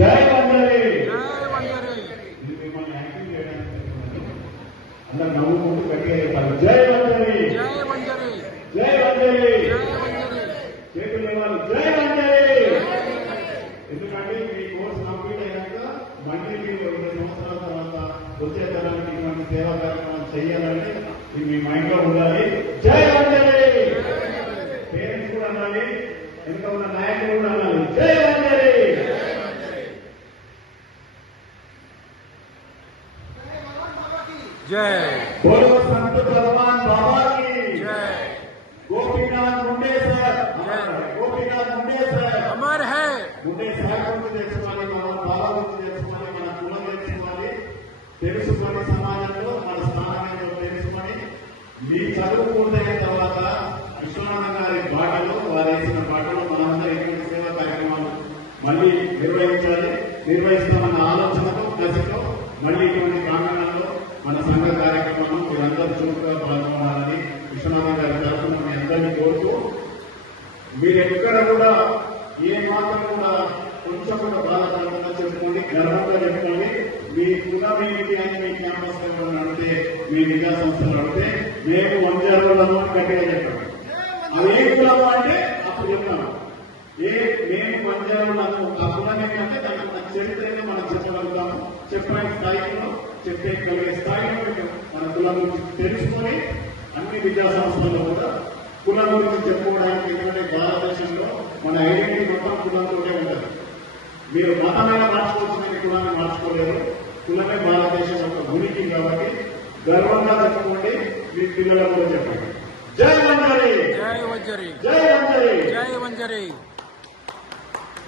జై వంజరి ఇది మిమ్మల్ని యాక్టివ్ చేయడానికి అందరు నవ్వుకుంటూ గట్టిగా చెప్పాలి జై వంజరి జై వంజరి జై చేతులు ఇవ్వాలి వంజరి ఎందుకంటే మీ కోర్స్ కంప్లీట్ అయినాక మళ్ళీ మీరు రెండు సంవత్సరాల తర్వాత వచ్చే తరానికి ఇటువంటి సేవా కార్యక్రమాలు చేయాలని ఇది మీ మైండ్లో ఉండాలి జై పేరెంట్స్ కూడా అనాలి వెనుక ఉన్న నాయకులు కూడా జై बोलो संत भगवान बाबा की जय गोपीनाथ मुंडे सर जय। Gopinath Munde sir Amar high ముడే sir గురించి తెలుసుకోవాలి మన బాబా గురించి తెలుసుకోవాలి మన కులం తెలుసుకోవాలి తెలుసుకొని సమాజంలో మన స్థానం ఏంటో తెలుసుకొని మీ చదువు పూర్తయిన తర్వాత విశ్వనాథ గారి బాటలో వారు వేసిన బాటలో మనందరం ఎటువంటి సేవా కార్యక్రమాలు మళ్ళీ నిర్వహించాలి నిర్వహిస్తామన్న ఆలోచనతో కసితో మళ్ళీ ఇటువంటి ప్రాంగణంలో మన సంఘ కార్యక్రమంలో మీరందరూ చురుకుగా పాల్గొనాలని విశ్వనాథ గారి తరఫున మీ అందరినీ కోరుతూ మీరెక్కడ కూడా ఏ మాత్రం కూడా కొంచెం కూడా బాధపడకుండా చెప్పుకోండి గర్వంగా చెప్పుకోండి. మీ కులమేమిటి అని మీ క్యాంపస్లో నడితే మీ విద్యా సంస్థలు నడితే మేము వంజారులము గట్టిగా చెప్పండి అవి ఏ కులము అంటే అప్పుడు చెప్తాం ఏ మేము వంజారులము ఆ కులం ఏంటంటే దానికి చరిత్రనే మనం చెప్పగలుగుతాము. గురించి తెలుసుకొని అన్ని విద్యా సంస్థల్లో కూడా కులం గురించి చెప్పుకోవడానికి ఎందుకంటే భారతదేశంలో మన ఐడెంటిటీ మొత్తం కులంతోనే ఉంటుంది. మీరు మతమైన మార్చుకోవచ్చు కులాన్ని మార్చుకోలేరు కులమే భారతదేశం యొక్క ఉనికి కాబట్టి గర్వంగా చెప్పుకోండి మీ పిల్లలకు కూడా చెప్పండి. జై వంజరి జై వంజరి జై వంజరి జై వంజరి